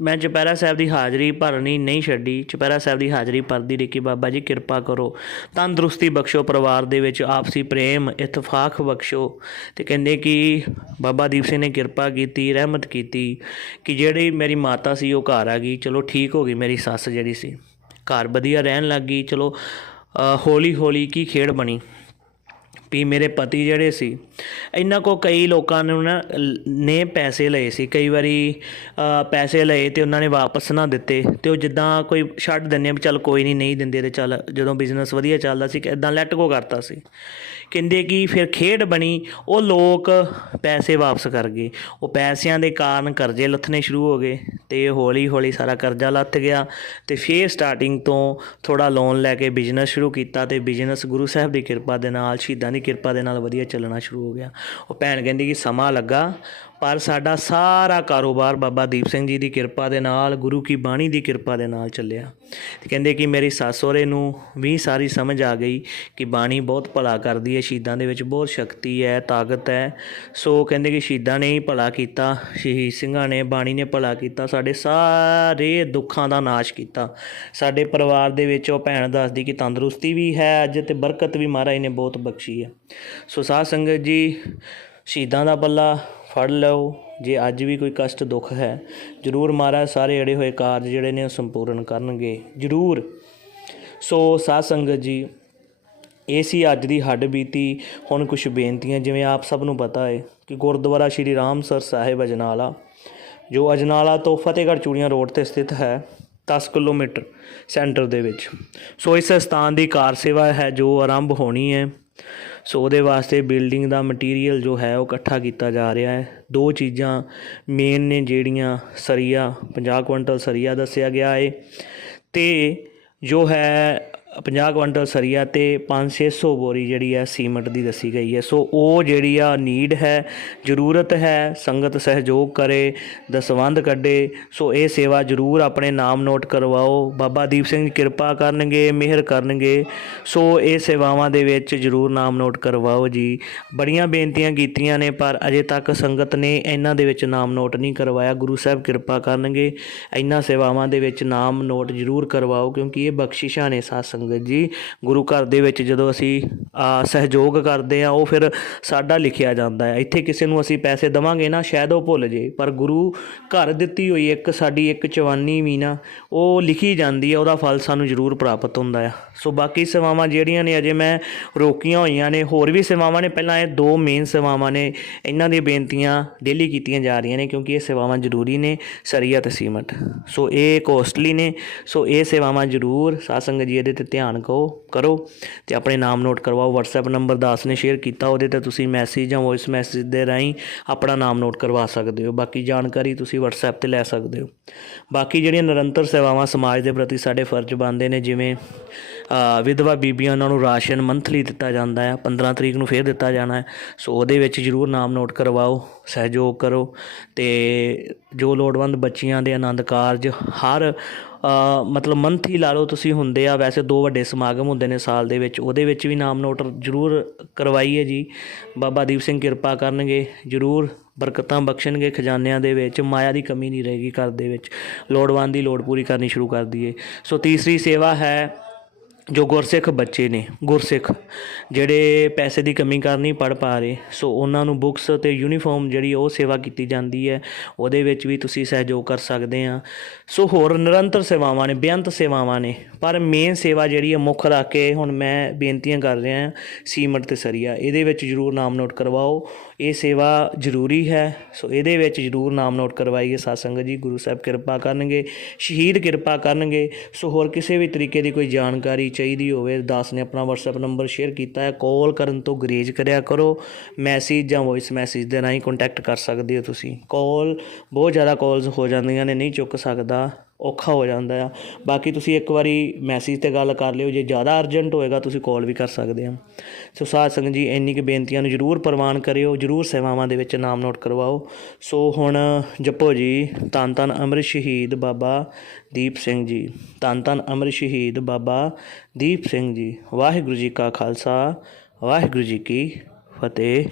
ਮੈਂ ਚੁਪਹਿਰਾ ਸਾਹਿਬ ਦੀ ਹਾਜ਼ਰੀ ਭਰਨੀ ਨਹੀਂ ਛੱਡੀ। ਚੁਪਹਿਰਾ ਸਾਹਿਬ ਦੀ ਹਾਜ਼ਰੀ ਭਰਦੀ ਰਹੀ ਕਿ ਬਾਬਾ ਜੀ ਕਿਰਪਾ ਕਰੋ। ਤੰਦਰੁਸਤੀ ਬਖਸ਼ੋ, ਪਰਿਵਾਰ ਦੇ ਵਿੱਚ ਆਪਸੀ ਪ੍ਰੇਮ, ਇਤਫਾਕ ਬਖਸ਼ੋ। ਤੇ ਕਹਿੰਦੇ ਕਿ ਬਾਬਾ ਦੀਪ ਸਿੰਘ ਨੇ ਕਿਰਪਾ ਕੀਤੀ, ਰਹਿਮਤ ਕੀਤੀ ਕਿ ਜਿਹੜੀ ਮੇਰੀ ਮਾਤਾ ਸੀ, ਉਹ ਘਰ ਆ ਗਈ। ਚਲੋ ਠੀਕ ਹੋ ਗਈ ਮੇਰੀ ਸੱਸ ਜਿਹੜੀ ਸੀ। ਘਰ ਵਧੀਆ ਰਹਿਣ ਲੱਗ ਗਈ। ਚਲੋ ਹੌਲੀ ਹੌਲੀ ਕੀ ਖੇਡ ਬਣੀ? ਵੀ ਮੇਰੇ ਪਤੀ ਜਿਹੜੇ ਸੀ, ਇਹਨਾਂ ਕੋ ਕਈ ਲੋਕਾਂ ਨੂੰ ਨਾ, ਨੇ ਪੈਸੇ ਲਏ ਸੀ। ਕਈ ਵਾਰੀ ਪੈਸੇ ਲਏ ਤੇ ਉਹਨਾਂ ਨੇ ਵਾਪਸ ਨਾ ਦਿੱਤੇ। ਤੇ ਉਹ ਜਿੱਦਾਂ ਕੋਈ ਛੱਡ ਦਿੰਦੇ ਵੀ ਚੱਲ ਕੋਈ ਨਹੀਂ ਨਹੀਂ ਦਿੰਦੇ ਤੇ ਚੱਲ ਜਦੋਂ ਬਿਜ਼ਨਸ ਵਧੀਆ ਚੱਲਦਾ ਸੀ ਕਿ ਇਦਾਂ ਲੈਟ ਗੋ ਕਰਤਾ ਸੀ। ਕਹਿੰਦੇ ਕਿ ਫਿਰ ਖੇਡ ਬਣੀ, ਉਹ ਲੋਕ ਪੈਸੇ ਵਾਪਸ ਕਰ ਗਏ। ਉਹ ਪੈਸਿਆਂ ਦੇ ਕਾਰਨ ਕਰਜ਼ੇ ਲੱਥਣੇ ਸ਼ੁਰੂ ਹੋ ਗਏ ਤੇ ਹੌਲੀ ਹੌਲੀ ਸਾਰਾ ਕਰਜ਼ਾ ਲੱਥ ਗਿਆ ਤੇ ਫਿਰ ਸਟਾਰਟਿੰਗ ਤੋਂ ਥੋੜਾ ਲੋਨ ਲੈ ਕੇ ਬਿਜ਼ਨਸ ਸ਼ੁਰੂ ਕੀਤਾ ਤੇ ਬਿਜ਼ਨਸ ਗੁਰੂ ਸਾਹਿਬ ਦੀ ਕਿਰਪਾ ਦੇ ਨਾਲ ਸ਼ਹੀਦਾਂ ਦੀ ਕਿਰਪਾ ਦੇ ਨਾਲ ਵਧੀਆ ਚੱਲਣਾ ਸ਼ੁਰੂ ਹੋ ਗਿਆ। ਉਹ ਭੈਣ ਕਹਿੰਦੀ ਕਿ ਸਮਾਂ ਲੱਗਾ। ਪਰ ਸਾਡਾ ਸਾਰਾ ਕਾਰੋਬਾਰ ਬਾਬਾ ਦੀਪ ਸਿੰਘ ਜੀ ਦੀ ਕਿਰਪਾ ਦੇ ਨਾਲ, ਗੁਰੂ ਕੀ ਬਾਣੀ ਦੀ ਕਿਰਪਾ ਦੇ ਨਾਲ ਚੱਲਿਆ। ਤੇ ਕਹਿੰਦੇ ਕਿ ਮੇਰੀ ਸੱਸ ਸਹੁਰੇ ਨੂੰ ਵੀ ਸਾਰੀ ਸਮਝ ਆ ਗਈ ਕਿ ਬਾਣੀ ਬਹੁਤ ਭਲਾ ਕਰਦੀ ਹੈ, ਸ਼ਹੀਦਾਂ ਦੇ ਵਿੱਚ ਬਹੁਤ ਸ਼ਕਤੀ ਹੈ, ਤਾਕਤ ਹੈ। ਸੋ ਕਹਿੰਦੇ ਕਿ ਸ਼ਹੀਦਾਂ ਨੇ ਹੀ ਭਲਾ ਕੀਤਾ, ਸ਼ਹੀਦ ਸਿੰਘਾਂ ਨੇ, ਬਾਣੀ ਨੇ ਭਲਾ ਕੀਤਾ, ਸਾਡੇ ਸਾਰੇ ਦੁੱਖਾਂ ਦਾ ਨਾਸ਼ ਕੀਤਾ। ਸਾਡੇ ਪਰਿਵਾਰ ਦੇ ਵਿੱਚ ਉਹ ਭੈਣ ਦੱਸਦੀ ਕਿ ਤੰਦਰੁਸਤੀ ਵੀ ਹੈ ਅੱਜ ਤੇ ਬਰਕਤ ਵੀ ਮਹਾਰਾਜ ਨੇ ਬਹੁਤ ਬਖਸ਼ੀ ਹੈ। ਸੋ ਸਾਧ ਸੰਗਤ ਜੀ, ਸ਼ਹੀਦਾਂ ਦਾ ਪੱਲਾ ਫੜ ਲਓ, ਜੇ ਅੱਜ ਵੀ ਕੋਈ ਕਸ਼ਟ ਦੁੱਖ ਹੈ, ਜ਼ਰੂਰ ਮਹਾਰਾਜ ਸਾਰੇ ਅੜੇ ਹੋਏ ਕਾਰਜ ਜਿਹੜੇ ਨੇ ਉਹ ਸੰਪੂਰਨ ਕਰਨਗੇ, ਜ਼ਰੂਰ। ਸੋ ਸਾਧ ਸੰਗਤ ਜੀ, ਇਹ ਸੀ ਅੱਜ ਦੀ ਹੱਡ ਬੀਤੀ, ਹੁਣ ਕੁਝ ਬੇਨਤੀਆਂ, ਜਿਵੇਂ ਆਪ ਸਭ ਨੂੰ ਪਤਾ ਹੈ ਕਿ ਗੁਰਦੁਆਰਾ ਸ਼੍ਰੀ ਰਾਮਸਰ ਸਾਹਿਬ ਅਜਨਾਲਾ, ਜੋ ਅਜਨਾਲਾ ਤੋਂ ਫਤਿਹਗੜ੍ਹ ਚੂੜੀਆਂ ਰੋਡ ਤੇ ਸਥਿਤ ਹੈ 10 ਕਿਲੋਮੀਟਰ ਸੈਂਟਰ ਦੇ ਵਿੱਚ। ਸੋ ਇਸ ਸਥਾਨ ਦੀ ਕਾਰ ਸੇਵਾ ਹੈ ਜੋ ਆਰੰਭ ਹੋਣੀ ਹੈ। ਸੋ ਉਹਦੇ ਵਾਸਤੇ ਬਿਲਡਿੰਗ ਦਾ ਮਟੀਰੀਅਲ ਜੋ ਹੈ ਉਹ ਇਕੱਠਾ ਕੀਤਾ ਜਾ ਰਿਹਾ ਹੈ। ਦੋ ਚੀਜ਼ਾਂ ਮੇਨ ਨੇ ਜਿਹੜੀਆਂ ਸਰੀਆ 50 ਕੁਇੰਟਲ ਸਰੀਆ ਦੱਸਿਆ ਗਿਆ ਹੈ ਤੇ ਜੋ ਹੈ 50 ਕੁਇੰਟਲ ਸਰੀਆ ਤੇ 5-600 ਬੋਰੀ ਜਿਹੜੀ ਹੈ ਸੀਮੈਂਟ ਦੀ ਦੱਸੀ ਗਈ ਹੈ। ਸੋ ਉਹ ਜਿਹੜੀ ਆ ਨੀਡ ਹੈ, ਜ਼ਰੂਰਤ ਹੈ, ਸੰਗਤ ਸਹਿਯੋਗ ਕਰੇ, ਦਸਵੰਧ ਕੱਢੇ। ਸੋ ਇਹ ਸੇਵਾ ਜ਼ਰੂਰ ਆਪਣੇ ਨਾਮ ਨੋਟ ਕਰਵਾਓ। ਬਾਬਾ ਦੀਪ ਸਿੰਘ ਕਿਰਪਾ ਕਰਨਗੇ, ਮਿਹਰ ਕਰਨਗੇ। ਸੋ ਇਹ ਸੇਵਾਵਾਂ ਦੇ ਵਿੱਚ ਜ਼ਰੂਰ ਨਾਮ ਨੋਟ ਕਰਵਾਓ ਜੀ। ਬੜੀਆਂ ਬੇਨਤੀਆਂ ਕੀਤੀਆਂ ਨੇ, ਪਰ ਅਜੇ ਤੱਕ ਸੰਗਤ ਨੇ ਇਹਨਾਂ ਦੇ ਵਿੱਚ ਨਾਮ ਨੋਟ ਨਹੀਂ ਕਰਵਾਇਆ। ਗੁਰੂ ਸਾਹਿਬ ਕਿਰਪਾ ਕਰਨਗੇ। ਇਹਨਾਂ ਸੇਵਾਵਾਂ ਦੇ ਵਿੱਚ ਨਾਮ ਨੋਟ ਜ਼ਰੂਰ ਕਰਵਾਓ, ਕਿਉਂਕਿ ਇਹ ਬਖਸ਼ਿਸ਼ਾਂ ਨੇ ਸਾਧ ਸੰਗਤ ਜੀ। ਗੁਰੂ ਘਰ ਦੇ ਵਿੱਚ ਜਦੋਂ ਅਸੀਂ ਸਹਿਯੋਗ ਕਰਦੇ ਆ, ਉਹ ਫਿਰ ਸਾਡਾ ਲਿਖਿਆ ਜਾਂਦਾ ਹੈ। ਇੱਥੇ ਕਿਸੇ ਨੂੰ ਅਸੀਂ ਪੈਸੇ ਦਵਾਂਗੇ ਨਾ, ਸ਼ਾਇਦ ਉਹ ਭੁੱਲ ਜੇ। ਪਰ ਗੁਰੂ ਘਰ ਦਿੱਤੀ ਹੋਈ ਇੱਕ ਸਾਡੀ ਇੱਕ ਚਵਾਨੀ ਵੀ ਨਾ ਉਹ ਲਿਖੀ ਜਾਂਦੀ ਹੈ, ਉਹਦਾ ਫਲ ਸਾਨੂੰ ਜ਼ਰੂਰ ਪ੍ਰਾਪਤ ਹੁੰਦਾ ਆ ਸੋ ਬਾਕੀ ਸੇਵਾਵਾਂ ਜਿਹੜੀਆਂ ਨੇ ਅਜੇ ਮੈਂ ਰੋਕੀਆਂ ਹੋਈਆਂ ਨੇ, ਹੋਰ ਵੀ ਸੇਵਾਵਾਂ ਨੇ। ਪਹਿਲਾਂ ਇਹ ਦੋ ਮੇਨ ਸੇਵਾਵਾਂ ਨੇ, ਇਹਨਾਂ ਦੀਆਂ ਬੇਨਤੀਆਂ ਡੇਲੀ ਕੀਤੀਆਂ ਜਾ ਰਹੀਆਂ ਨੇ ਕਿਉਂਕਿ ਇਹ ਸੇਵਾਵਾਂ ਜ਼ਰੂਰੀ ਨੇ ਸਰੀਆ ਤੇ ਸੀਮਟ ਸੋ ਇਹ ਕੋਸਟਲੀ ਨੇ, ਸੋ ਇਹ ਸੇਵਾਵਾਂ ਜ਼ਰੂਰ ਸਾਧ ਜੀ ਇਹਦੇ ਤੇ ਧਿਆਨ ਕੋ ਕਰੋ ਤੇ ਆਪਣੇ ਨਾਮ ਨੋਟ ਕਰਵਾਓ। WhatsApp ਨੰਬਰ 10 ਨੇ ਸ਼ੇਅਰ ਕੀਤਾ, ਉਹਦੇ ਤੇ ਤੁਸੀਂ ਮੈਸੇਜ ਜਾਂ ਵੌਇਸ ਮੈਸੇਜ ਦੇ ਰਾਹੀਂ ਆਪਣਾ ਨਾਮ ਨੋਟ ਕਰਵਾ ਸਕਦੇ ਹੋ। ਬਾਕੀ ਜਾਣਕਾਰੀ ਤੁਸੀਂ WhatsApp ਤੇ ਲੈ ਸਕਦੇ ਹੋ। ਬਾਕੀ ਜਿਹੜੀਆਂ ਨਿਰੰਤਰ ਸੇਵਾਵਾਂ ਸਮਾਜ ਦੇ ਪ੍ਰਤੀ ਸਾਡੇ ਫਰਜ਼ ਬਣਦੇ ਨੇ, ਜਿਵੇਂ ਵਿਧਵਾ ਬੀਬੀਆਂ ਉਹਨਾਂ ਨੂੰ ਰਾਸ਼ਨ ਮੰਥਲੀ ਦਿੱਤਾ ਜਾਂਦਾ ਹੈ। 15 ਤਰੀਕ ਨੂੰ ਫੇਰ ਦਿੱਤਾ ਜਾਣਾ ਹੈ। ਸੋ ਉਹਦੇ ਵਿੱਚ ਜ਼ਰੂਰ ਨਾਮ ਨੋਟ ਕਰਵਾਓ ਸਹਿਯੋਗ ਕਰੋ ਤੇ ਜੋ ਲੋੜਵੰਦ ਬੱਚੀਆਂ ਦੇ ਆਨੰਦ ਕਾਰਜ ਹਰ ਅ, ਮਤਲਬ ਮੰਥਲੀ ਲਾ ਲਓ ਤੁਸੀਂ ਹੁੰਦੇ ਆ ਵੈਸੇ ਦੋ ਵੱਡੇ ਸਮਾਗਮ ਹੁੰਦੇ ਨੇ ਸਾਲ ਦੇ ਵਿੱਚ ਉਹਦੇ ਵਿੱਚ ਵੀ ਨਾਮ ਨੋਟ ਜ਼ਰੂਰ ਕਰਵਾਈਏ ਜੀ। ਬਾਬਾ ਦੀਪ ਸਿੰਘ ਕਿਰਪਾ ਕਰਨਗੇ ਜ਼ਰੂਰ ਬਰਕਤਾਂ ਬਖਸ਼ਣਗੇ ਖਜ਼ਾਨਿਆਂ ਦੇ ਵਿੱਚ ਮਾਇਆ ਦੀ ਕਮੀ ਨਹੀਂ ਰਹੇਗੀ ਘਰ ਦੇ ਵਿੱਚ ਲੋੜਵੰਦ ਦੀ ਲੋੜ ਪੂਰੀ ਕਰਨੀ ਸ਼ੁਰੂ ਕਰ ਦਈਏ। ਸੋ ਤੀਸਰੀ ਸੇਵਾ ਹੈ ਜੋ ਗੁਰਸਿੱਖ ਬੱਚੇ ਨੇ, ਗੁਰਸਿੱਖ, ਜਿਹੜੇ ਪੈਸੇ ਦੀ ਕਮੀ ਕਾਰਨ ਨਹੀਂ ਪੜ੍ਹ ਪਾ ਰਹੇ, ਸੋ ਉਹਨਾਂ ਨੂੰ ਬੁੱਕਸ ਅਤੇ ਯੂਨੀਫਾਰਮ ਜਿਹੜੀ ਉਹ ਸੇਵਾ ਕੀਤੀ ਜਾਂਦੀ ਹੈ, ਉਹਦੇ ਵਿੱਚ ਵੀ ਤੁਸੀਂ ਸਹਿਯੋਗ ਕਰ ਸਕਦੇ ਆ। ਸੋ ਹੋਰ ਨਿਰੰਤਰ ਸੇਵਾਵਾਂ ਨੇ, ਬੇਅੰਤ ਸੇਵਾਵਾਂ ਨੇ ਪਰ ਮੇਨ ਸੇਵਾ ਜਿਹੜੀ ਹੈ ਮੁੱਖ ਰੱਖ ਕੇ ਹੁਣ ਮੈਂ ਬੇਨਤੀਆਂ ਕਰ ਰਿਹਾ ਸੀਮਟ ਤੇ ਸਰੀਆ, ਇਹਦੇ ਵਿੱਚ ਜ਼ਰੂਰ ਨਾਮ ਨੋਟ ਕਰਵਾਓ। ਇਹ ਸੇਵਾ ਜ਼ਰੂਰੀ ਹੈ, ਸੋ ਇਹਦੇ ਵਿੱਚ ਜ਼ਰੂਰ ਨਾਮ ਨੋਟ ਕਰਵਾਈਏ। ਸਾਧ ਸੰਗਤ ਜੀ, ਗੁਰੂ ਸਾਹਿਬ ਕਿਰਪਾ ਕਰਨਗੇ, ਸ਼ਹੀਦ ਕਿਰਪਾ ਕਰਨਗੇ। ਸੋ ਹੋਰ ਕਿਸੇ ਵੀ ਤਰੀਕੇ ਦੀ ਕੋਈ ਜਾਣਕਾਰੀ ਚਾਹੀਦੀ ਹੋਵੇ, ਦਾਸ ਨੇ ਆਪਣਾ WhatsApp ਨੰਬਰ ਸ਼ੇਅਰ ਕੀਤਾ ਹੈ ਕਾਲ ਕਰਨ ਤੋਂ ਗਰੇਜ ਕਰਿਆ ਕਰੋ। ਮੈਸੇਜ ਜਾਂ ਵੌਇਸ ਮੈਸੇਜ ਦੇ ਰਾਹੀਂ ਕੰਟੈਕਟ ਕਰ ਸਕਦੇ ਹੋ ਤੁਸੀਂ। ਕਾਲ ਬਹੁਤ ਜ਼ਿਆਦਾ ਕਾਲਸ ਹੋ ਜਾਂਦੀਆਂ ਨੇ, ਨਹੀਂ ਚੁੱਕ ਸਕਦਾ। ਔਖਾ ਹੋ ਜਾਂਦਾ ਆ। ਬਾਕੀ ਤੁਸੀਂ ਇੱਕ ਵਾਰੀ ਮੈਸੇਜ ਤੇ ਗੱਲ ਕਰ ਲਿਓ, ਜੇ ਜ਼ਿਆਦਾ ਅਰਜੈਂਟ ਹੋਏਗਾ ਤੁਸੀਂ ਕਾਲ ਵੀ ਕਰ ਸਕਦੇ ਹੋ। ਸੋ ਸਾਧ ਸੰਗਤ ਜੀ, ਇੰਨੀ ਕੁ ਬੇਨਤੀਆਂ ਨੂੰ ਜਰੂਰ ਪ੍ਰਵਾਨ ਕਰਿਓ, ਜਰੂਰ ਸੇਵਾਵਾਂ ਦੇ ਵਿੱਚ ਨਾਮ ਨੋਟ ਕਰਵਾਓ। ਸੋ ਹੁਣ ਜਪੋ ਜੀ, ਧੰਨ ਧੰਨ ਅੰਮ੍ਰਿਤ ਸ਼ਹੀਦ ਬਾਬਾ ਦੀਪ ਸਿੰਘ ਜੀ। ਧੰਨ ਧੰਨ ਅਮਰ ਸ਼ਹੀਦ ਬਾਬਾ ਦੀਪ ਸਿੰਘ ਜੀ। ਵਾਹਿਗੁਰੂ ਜੀ ਕਾ ਖਾਲਸਾ, ਵਾਹਿਗੁਰੂ ਜੀ ਕੀ ਫਤਿਹ।